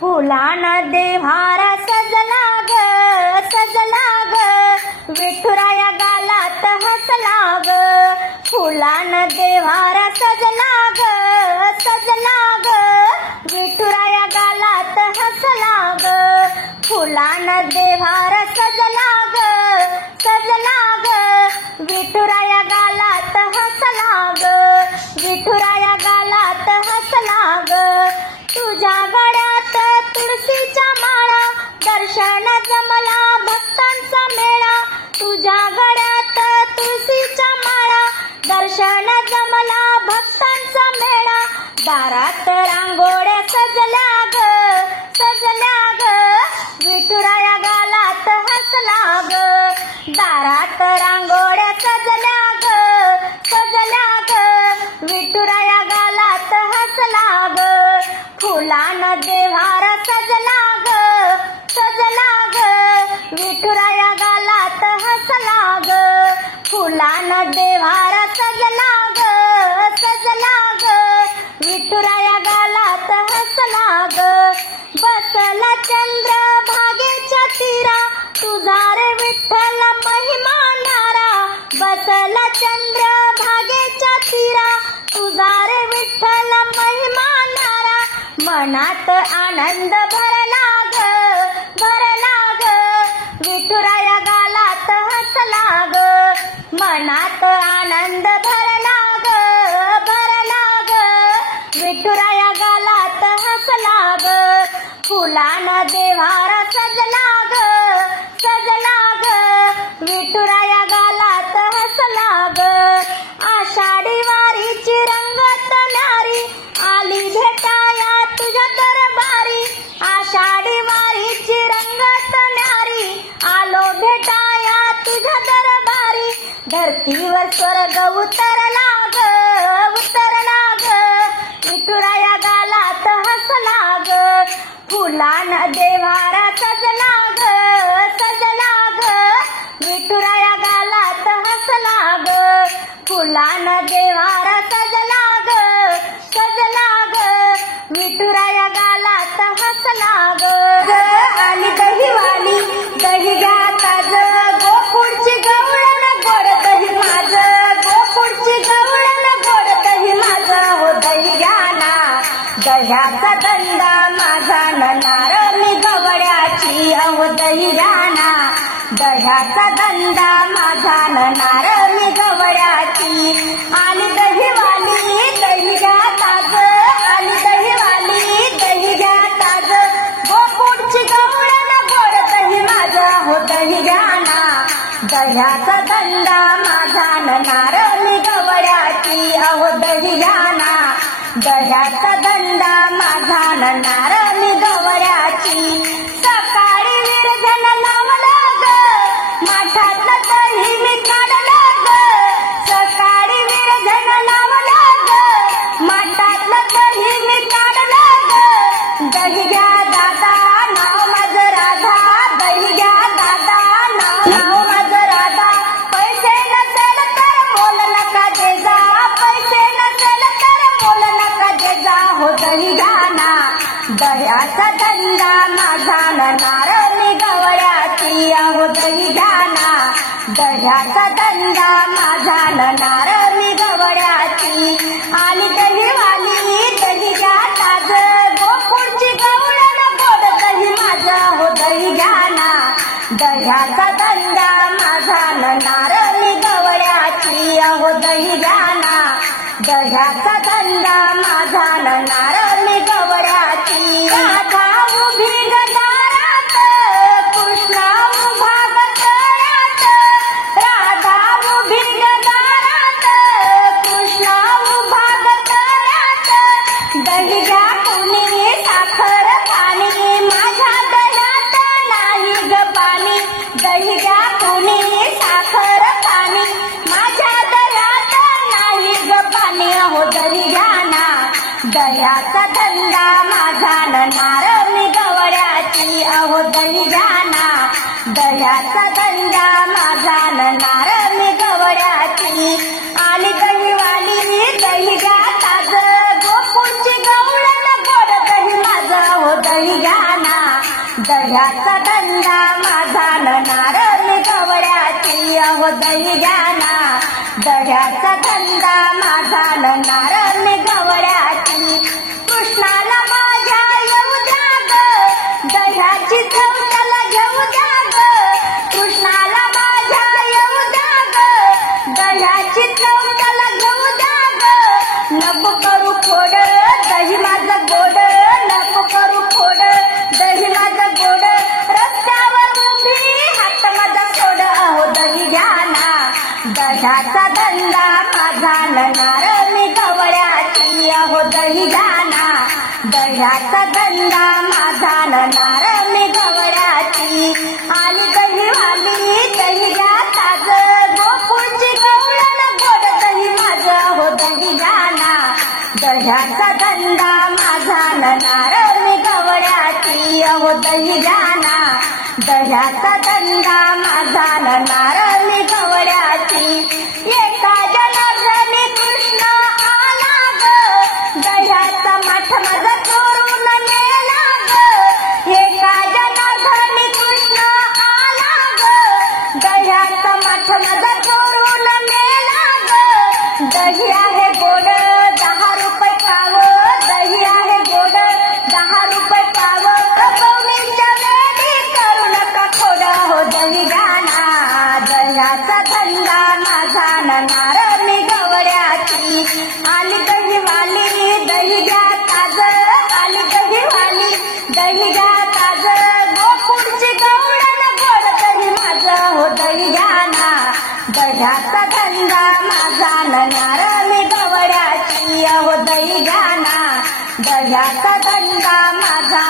फुलान देव्हार सजला ग सजला ग, विठुराया गालात हसला ग. फुलान देव्हार सजला ग सजला ग, विठुराया गालात हसला ग. फुलान देव्हार सजला ग सजला ग, विठुराया गालात हसला ग. विठुराया गालात हसला ग. तुझ्या गळ्यात तुळशीच्या माळा, दर्शन जमला भक्तांचा मेळा. तुझ्या गळ्यात तुळशीच्या माळा, दर्शन जमला भक्तांचा मेळा. दारात रांगोळ्या सजल्या ग सजल्या ग, विठुराया गालात हसला ग. दारात रांगोळ्या सजल्या ग सजल्या ग, विठुराया गालात हसला ग. फुलान देव्हार सजला ग सजला ग, विठुराया गालात हसला ग. फुलान देव्हार सजला ग सजला ग, विठुराया गालात हसला ग. बसला चंद्र भागेच्या तीरा, तुझा रे विठ्ठल महिमा न्यारा. बसला चंद्र भागेच्या तीरा, तुझा रे विठ्ठल महिमा न्यारा. मनात आनंद भरला ग भरला ग, विठुराया गालात हसला ग. मनात आनंद भरला ग भरला ग, विठुराया गालात हसला ग. फुलान देव्हार सजला ग सजला ग, विठुराया गालात हसला ग. आषाढी वारीची रंगत न्यारी, आली भेटाया तुझ्या दरबारी. आषाढी वारीची रंगत न्यारी, आलो भेटाया तुझ्या दरबारी. धरतीवर स्वर्ग उतरला ग उतरला ग, विठुराया गालात हसला ग. फुलान देव्हार सजला ग सजला ग, विठुराया गालात हसला ग. फुलान देव्हार सजला ग सजला ग, विठुराया गालात हसला ग. आली दहीवाली दही घ्या ताज, गोकुळची गवळण गोड दही माझ. गोकुळची गवळण गोड दही माझ, हो दही घ्या ना. दह्याचा धंदा माझा नणार मी गवळ्याची, अहो दही घ्या ना. दह्याचा धंदा माझा नणार मी गवळ्याची. आली दहीवाली दही घ्या ताज, आली दहीवाली दही घ्या ताज. गोकुळची गवळण गोड दही माझ, हो दही घ्या ना. दह्याचा धंदा माझा नणार मी गवळ्याची, अहो दही घ्या ना. दह्याचा धंदा माझा नणार मी गवळ्याची. सकाळी विरजन लावलं ग, माठातलं दही मी काढलं ग. सकाळी विरजन लावलं ग, माठातलं दही मी काढलं ग. दही घ्या दादा नाव माझं राधा, दही घ्या दादा नाव माझं राधा. पैसे नसेल तर बोल नका दे जा, पैसे नसेल तर बोल नका दे जा, हो दही घ्या ना. दह्याचा धंदा माझा नणार मी गवळ्याची, अहो दही घ्या ना. दह्याचा धंदा माझा नणार मी गवळ्याची. आली दहीवाली दही घ्या ताज, गोकुळची गवळण गोड दही माझ, हो दही घ्या ना. दह्याचा धंदा माझा नणार मी गवळ्याची, अहो दही घ्या ना. दह्याचा धंदा माझा नणार मी गवळ्याची. राधा उभी ग दारात, कृष्णा उभा ग तळ्यात. राधा उभी ग दारात, कृष्णा उभा ग तळ्यात. दही घ्या कुणी साखर पाणी, माझ्या दह्यात नाही ग पाणी. दही घ्या कुणी साखर पाणी, माझ्या दह्यात नाही ग पाणी, हो दही घ्या ना. दह्याचा धंदा माझा नणार मी गवळ्याची, अहो दही घ्या ना. दह्याचा धंदा माझा नणार मी गवळ्याची. आली दहीवाली दही घ्या ताज, गोकुळची गवळण गोड दही माझ, हो दही घ्या दह्याचा धंदा माझा नणार मी गवळ्याची अहो दही घ्याना दह्याचा धंदा माझा नणार मी गवळ्याची कृष्णाला माझ्या येऊ द्या ग दह्याची चव त्याला घेऊ द्या ग कृष्णाला माझ्या येऊ द्या ग दह्याची चव त्याला घेऊ द्या ग नको करू फोड दही माझं गोड नको करू फोड दही माझं गोड रस्त्यावर उभी हात माझा सोड अहो दही घ्याना दह्याचा धंदा माझा नणार मी गवळ्याची अहो दही घ्याना दह्याचा धंदा माझा नणार मी गवळ्याची आली दहीवाली दही घ्या ताज गोकुळची गवळण गोड दही माझं अहो दही घ्याना दह्याचा धंदा माझा नणार मी गवळ्याची अहो दही घ्याना दह्याचा धंदा माझा नणार मी गवळ्याची एका जनार्दनी कृष्ण आला ग दह्याचा माठ माझा चोरून नेला ग एका जनार्दनी कृष्ण आला ग दह्याचा माठ माझा चोरून नेला ग दही आहे गोड 10 रुपये पाव दही आहे गोड 10 रुपये पाव कबवणीच्या वेळी करू नका खोड हो दही घ्याना दह्याचा धंदा माझा नणार मी गवळ्याची आली दहीवाली दही घ्या ताज आली दहीवाली दही घ्या ताज गोकुळची गवळण गोड दही माझं हो दही घ्याना दह्याचा धंदा माझा नणार मी गवळ्याची अहो दही घ्याना दह्याचा धंदा माझा